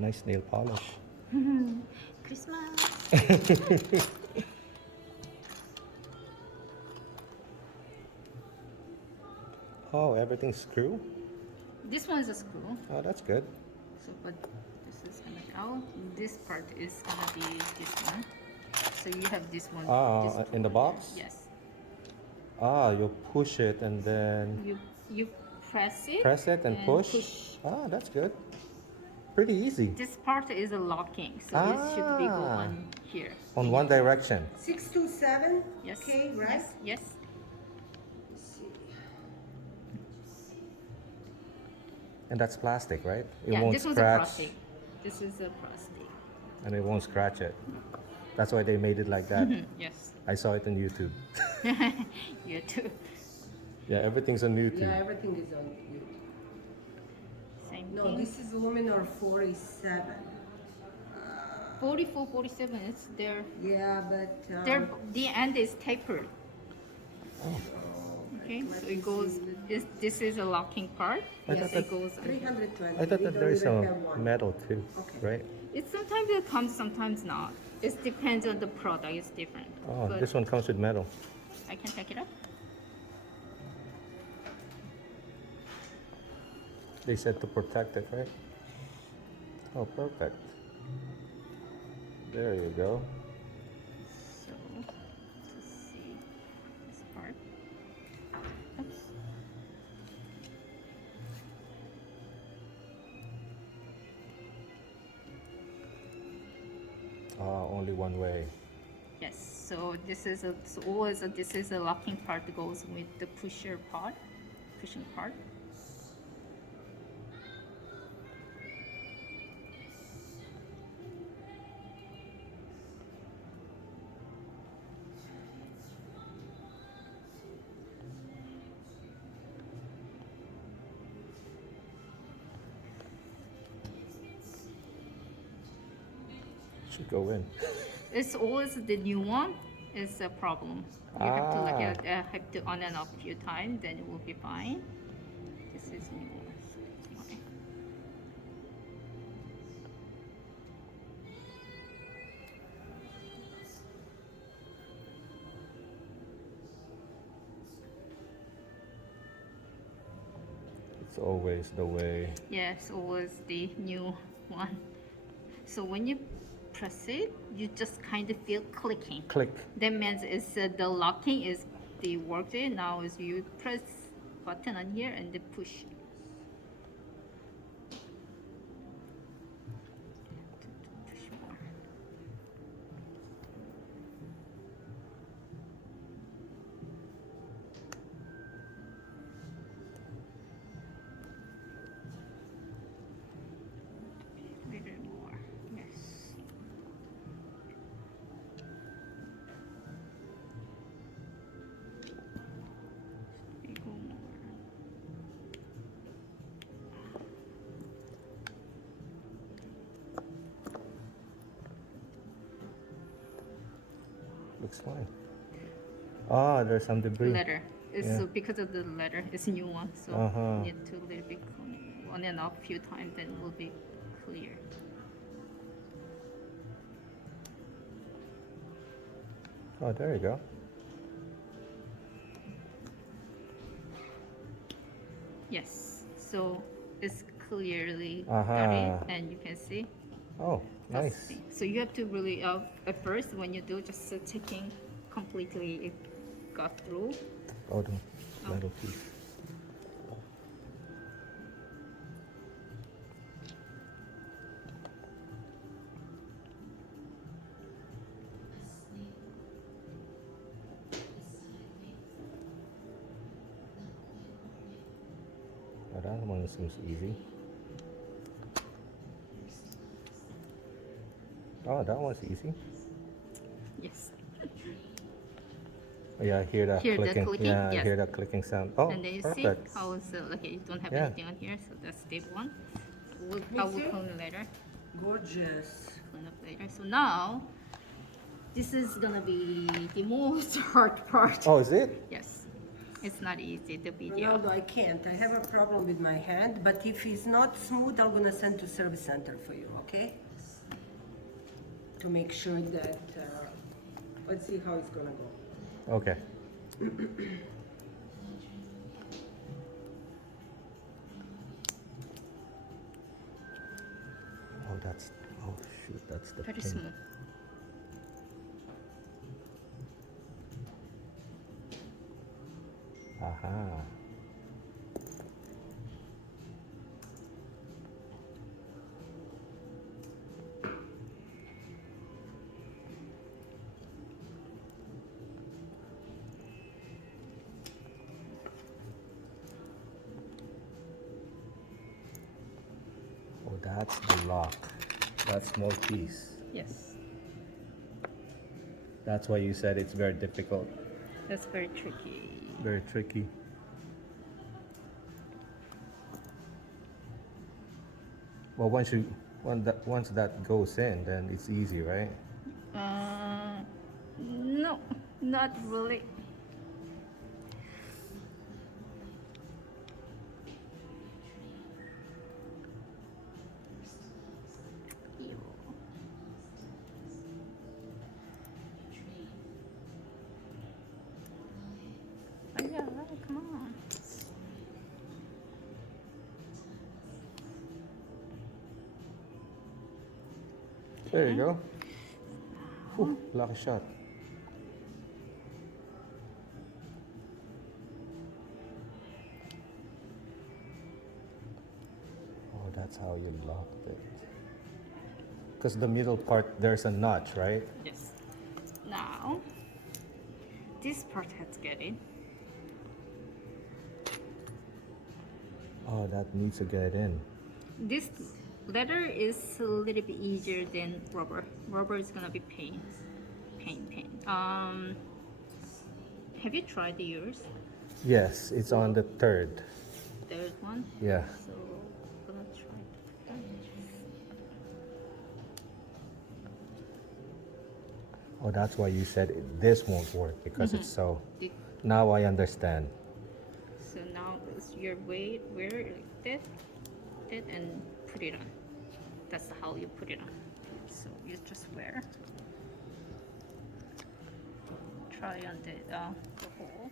Nice nail polish. Christmas. Oh, everything's screw? This one is a screw. Oh, that's good. So, but this is gonna be out. This part is gonna be this one. So you have this one. Ah, this in the one box? there. Yes. Ah, you push it and then You press it. press it and push. Ah, that's good. Pretty easy. This part is a locking, so it should be go Ah. on here. On one direction. 627. Yes. Okay, right? Yes. Yes. Let's see. And that's plastic, right? It Yeah. won't This one's a scratch. plastic. This is a plastic. And it won't scratch it. That's why they made it like that. Yes. I saw it on YouTube. You too. Yeah, everything's on YouTube. Yeah, everything is on you. Same No, thing. this is Luminor 47. 44, 47. It's there. Yeah, but The end is tapered. Oh. Okay, so it goes. This is a locking part. I Yes, thought it goes. On. 320. I thought We that don't there is even a have one. metal too, Okay. right? It sometimes it comes, sometimes not. It depends on the product. It's different. Oh, But this one comes with metal. I can take it up. They said to protect it, right? Oh, perfect. There you go. So let's see this part. Oops. Only one way. Yes. So this is this is a locking part that goes with the pushing part. Should go in. It's always the new one is a problem. You have to have to on and off a few times, then it will be fine. This is new one. So it's fine. It's always the way. Yes, always the new one. So when you press it, you just kind of feel clicking. Click. That means it's the locking is the work there. Now is you press button on here and then push. Push more. Little more. Yes. We go more. Looks fine. Ah, there's some debris. Letter. It's Yeah. so because of the letter. It's a new one, so Uh-huh. need to little bit on and off a few times, then it will be clear. Oh, there you go. Yes. So it's clearly Uh-huh. got it, and you can see. Oh, That's nice. the- So you have to really at first when you do just checking completely it got through. Oh, the metal piece. Oh, that one seems easy. Oh, that one's easy. Yes. Oh, yeah, I hear that Hear the clicking. clicking? Yeah, I Yes. hear that clicking sound. Oh, And then you perfect. see how it's okay. You don't have Yeah. anything on here, so that's step one. I will see. clean it later. Gorgeous. Clean up later. So now, this is gonna be the most hard part. Oh, is it? Yes. It's not easy, the video. No, I can't. I have a problem with my hand, but if it's not smooth, I'm gonna send to service center for you, okay? To make sure that, let's see how it's gonna go. Okay. Oh, that's, oh shoot, that's the Very pin. small. Aha. Oh, that's the lock. That small piece. Yes, That's why you said it's very difficult. that's very tricky. Very tricky. Well, once that goes in, then it's easy, right? No, not really. Ew. Oh yeah, come on. There you go. Whew, lucky shot. Oh, that's how you locked it. Because the middle part, there's a notch, right? Yes. Now, this part has to get in. Oh, that needs to get in. This leather is a little bit easier than rubber. Rubber is gonna be pain. Have you tried yours? Yes, it's on the third. Third one? Yeah. So, gonna try to put Oh, that's why you said this won't work because it's so. it. Now I understand. So now is your weight wear it like that, and put it on. That's how you put it on. So you just wear. Try on the hole.